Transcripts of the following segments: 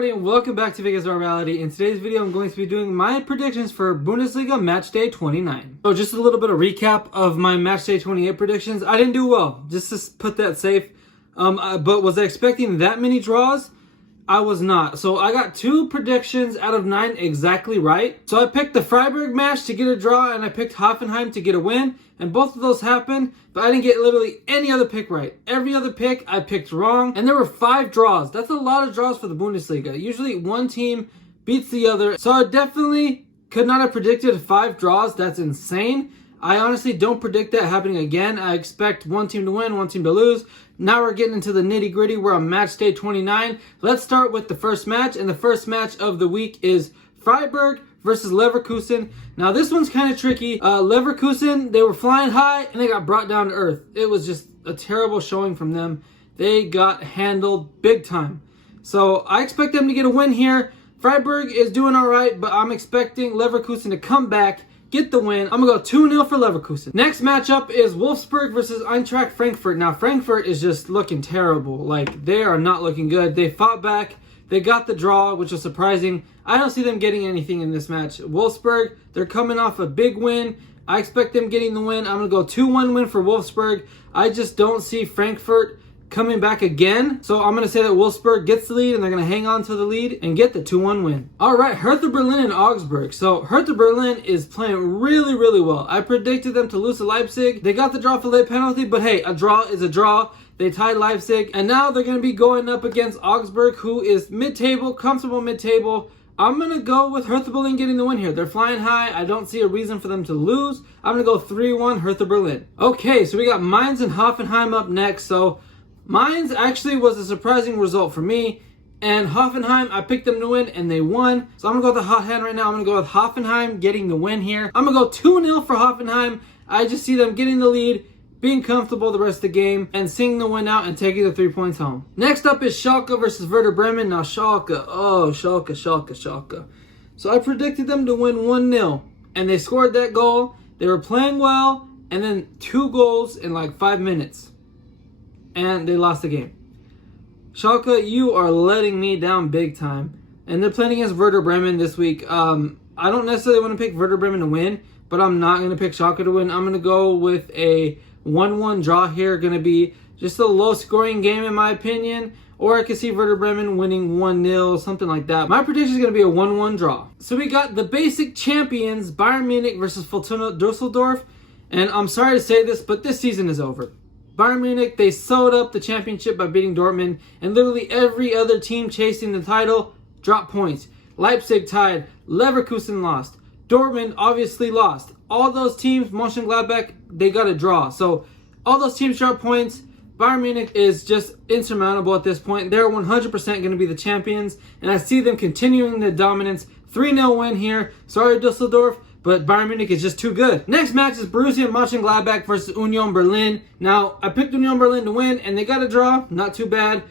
everybody, and welcome back to Vegas Reality. In today's video, I'm going to be doing my predictions for Bundesliga Matchday 29. So just a little bit of recap of my Matchday 28 predictions. I didn't do well, just to put that safe. But was I expecting that many draws? I was not. So I got 2 predictions out of 9 exactly right. So I picked the Freiburg match to get a draw, and I picked Hoffenheim to get a win. And both of those happened, but I didn't get literally any other pick right. Every other pick I picked wrong. And there were 5 draws. That's a lot of draws for the Bundesliga. Usually one team beats the other. So I definitely could not have predicted 5 draws. That's insane. I honestly don't predict that happening again. I expect one team to win, one team to lose. Now we're getting into the nitty gritty. We're on match day 29. Let's start with the first match. And the first match of the week is Freiburg versus Leverkusen. Now this one's kind of tricky. Leverkusen, they were flying high and they got brought down to earth. It was just a terrible showing from them. They got handled big time. So I expect them to get a win here. Freiburg is doing all right, but I'm expecting Leverkusen to come back, get the win. I'm going to go 2-0 for Leverkusen. Next matchup is Wolfsburg versus Eintracht Frankfurt. Now, Frankfurt is just looking terrible. Like, they are not looking good. They fought back. They got the draw, which was surprising. I don't see them getting anything in this match. Wolfsburg, they're coming off a big win. I expect them getting the win. I'm going to go 2-1 win for Wolfsburg. I just don't see Frankfurt coming back again. So I'm going to say that Wolfsburg gets the lead and they're going to hang on to the lead and get the 2-1 win. All right, Hertha Berlin and Augsburg. So Hertha Berlin is playing really, really well. I predicted them to lose to Leipzig. They got the draw for late penalty, but hey, a draw is a draw. They tied Leipzig, and now they're going to be going up against Augsburg, who is mid-table, comfortable mid-table. I'm going to go with Hertha Berlin getting the win here. They're flying high. I don't see a reason for them to lose. I'm going to go 3-1 Hertha Berlin. Okay, so we got Mainz and Hoffenheim up next. So Mainz actually was a surprising result for me. And Hoffenheim, I picked them to win, and they won. So I'm going to go with the hot hand right now. I'm going to go with Hoffenheim getting the win here. I'm going to go 2-0 for Hoffenheim. I just see them getting the lead, being comfortable the rest of the game, and seeing the win out and taking the 3 points home. Next up is Schalke versus Werder Bremen. Now Schalke, Schalke. So I predicted them to win 1-0, and they scored that goal. They were playing well, and then 2 goals in like 5 minutes, and they lost the game. Schalke, you are letting me down big time. And they're playing against Werder Bremen this week. I don't necessarily want to pick Werder Bremen to win, but I'm not going to pick Schalke to win. I'm going to go with a 1-1 draw here. Going to be just a low-scoring game in my opinion. Or I could see Werder Bremen winning 1-0, something like that. My prediction is going to be a 1-1 draw. So we got the basic champions, Bayern Munich versus Fortuna Düsseldorf. And I'm sorry to say this, but this season is over. Bayern Munich, they sewed up the championship by beating Dortmund. And literally every other team chasing the title dropped points. Leipzig tied. Leverkusen lost. Dortmund obviously lost. All those teams, Mönchengladbach, they got a draw. So all those teams drop points. Bayern Munich is just insurmountable at this point. They're 100% going to be the champions. And I see them continuing the dominance. 3-0 win here. Sorry, Dusseldorf, but Bayern Munich is just too good. Next match is Borussia Mönchengladbach versus Union Berlin. Now, I picked Union Berlin to win, and they got a draw. Not too bad.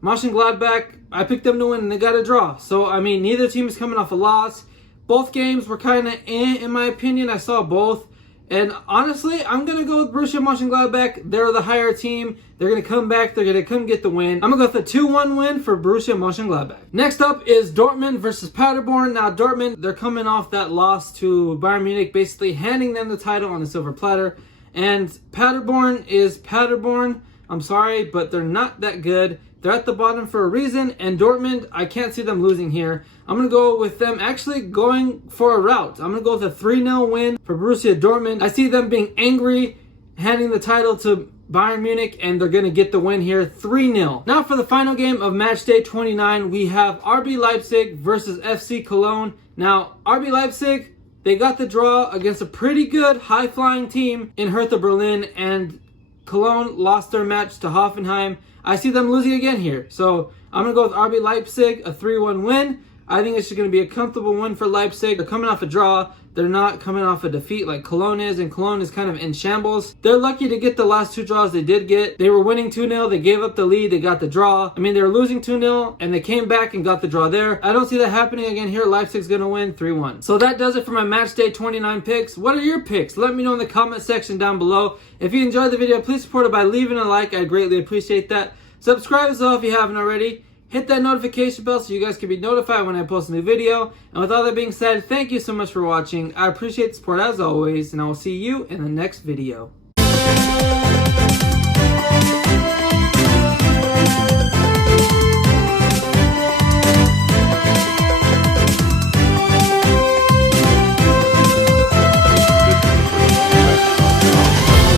Mönchengladbach, I picked them to win, and they got a draw. So, I mean, neither team is coming off a loss. Both games were kind of in my opinion. I saw both. And honestly, I'm going to go with Borussia Mönchengladbach. They're the higher team. They're going to come back. They're going to come get the win. I'm going to go with a 2-1 win for Borussia Mönchengladbach. Next up is Dortmund versus Paderborn. Now, Dortmund, they're coming off that loss to Bayern Munich, basically handing them the title on a silver platter. And Paderborn is Paderborn. I'm sorry, but they're not that good. They're at the bottom for a reason, and Dortmund, I can't see them losing here. I'm going to go with them actually going for a rout. I'm going to go with a 3-0 win for Borussia Dortmund. I see them being angry, handing the title to Bayern Munich, and they're going to get the win here, 3-0. Now for the final game of match day 29, we have RB Leipzig versus FC Cologne. Now, RB Leipzig, they got the draw against a pretty good high-flying team in Hertha Berlin, and Cologne lost their match to Hoffenheim. I see them losing again here. So I'm going to go with RB Leipzig, a 3-1 win. I think it's going to be a comfortable win for Leipzig. They're coming off a draw. They're not coming off a defeat like Cologne is, and Cologne is kind of in shambles. They're lucky to get the last 2 draws they did get. They were winning 2-0. They gave up the lead. They got the draw. I mean, they were losing 2-0, and they came back and got the draw there. I don't see that happening again here. Leipzig's going to win 3-1. So that does it for my match day 29 picks. What are your picks? Let me know in the comment section down below. If you enjoyed the video, please support it by leaving a like. I greatly appreciate that. Subscribe as well if you haven't already. hit that notification bell so you guys can be notified when I post a new video. And with all that being said, thank you so much for watching. I appreciate the support as always, and I will see you in the next video.